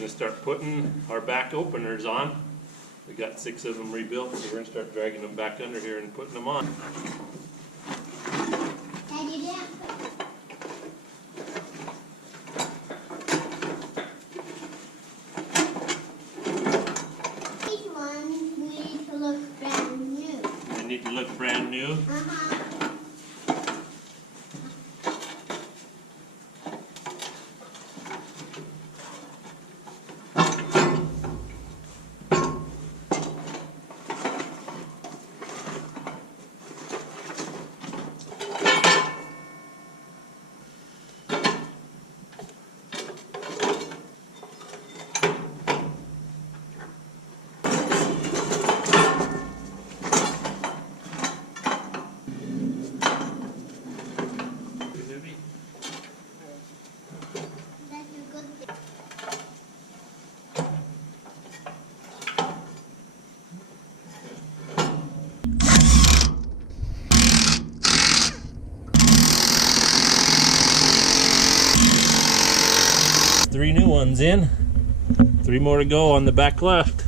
gonna start putting our back openers on. We got 6 of them rebuilt, so we're gonna start dragging them back under here and putting them on. Daddy, Dad. These ones need to look brand new. They need to look brand new. Uh-huh. That's a good thing. Three new ones in. 3 more to go on the back left.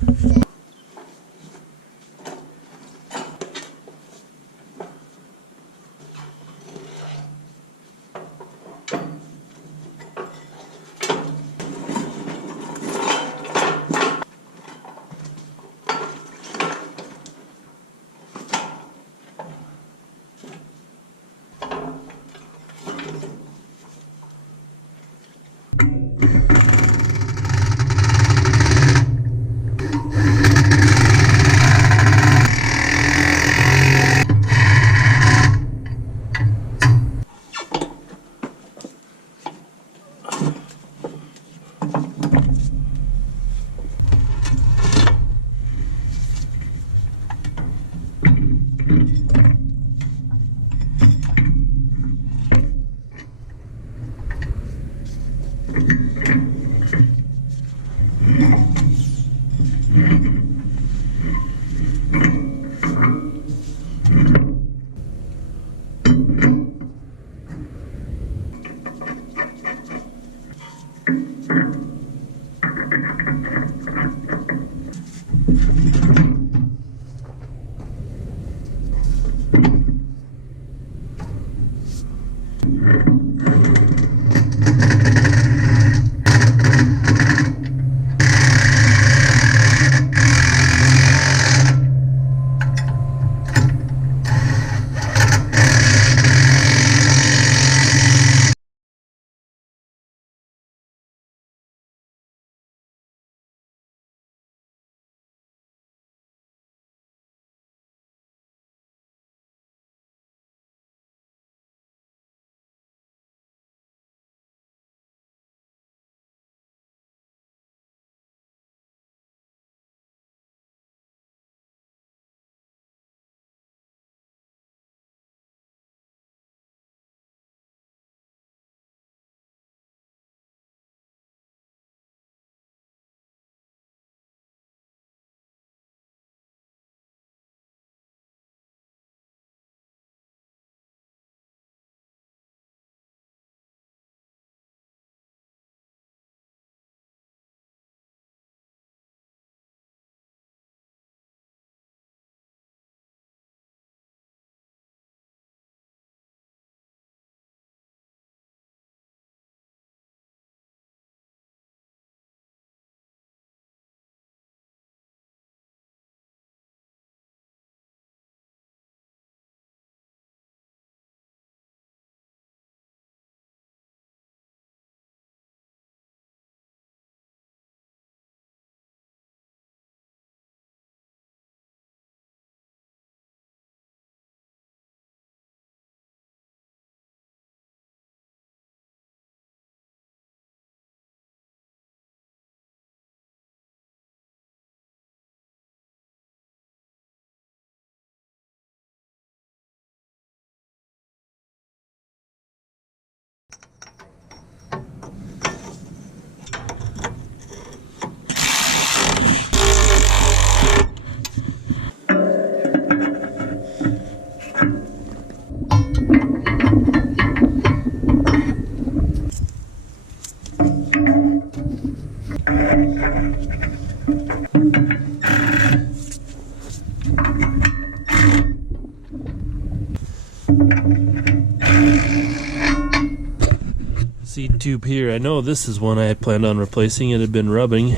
Seed tube here. I know this is one I planned on replacing. It had been rubbing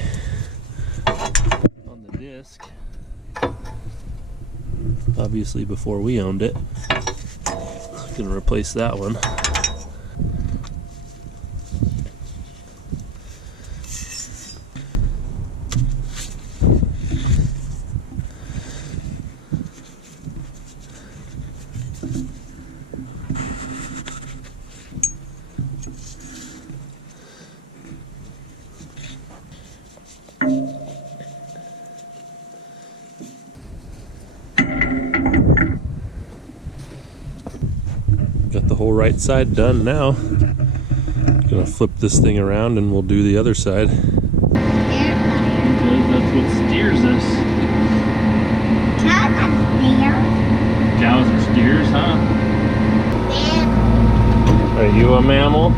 on the disc. Obviously before we owned it. Gonna replace that one. Got the whole right side done now. Gonna flip this thing around and we'll do the other side. That's what steers us. Cows are steers, huh? Are you a mammal?